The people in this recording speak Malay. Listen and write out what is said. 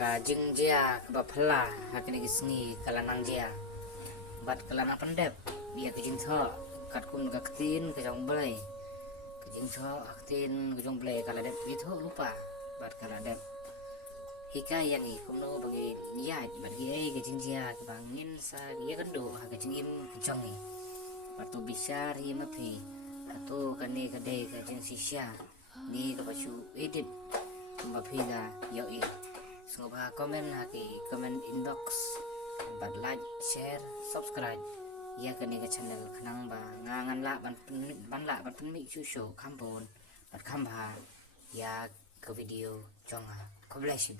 ka jing jia ka phla hakini gisngi kalanang jia bat kalana pendep dia ke jing tho kat kun ka ktin ke jong blai ke jing tho aktin ke jong blai kala dep itu lupa bat kala dep hika yang i kumno bagi ya bagi ai ke jing jia ke bangin sa dia kendo ha ke jing im ke jong i bat to bisa ri mapi atau kane kade ke jing sisya ni ka pasu edit mapila yo i Semoga komen haki komen inbox bat like share subscribe ya ke ni ke channel kenang ba ngangan la ban la ban penmi chu show kampon bat kamba ya ke video jonga ko bless you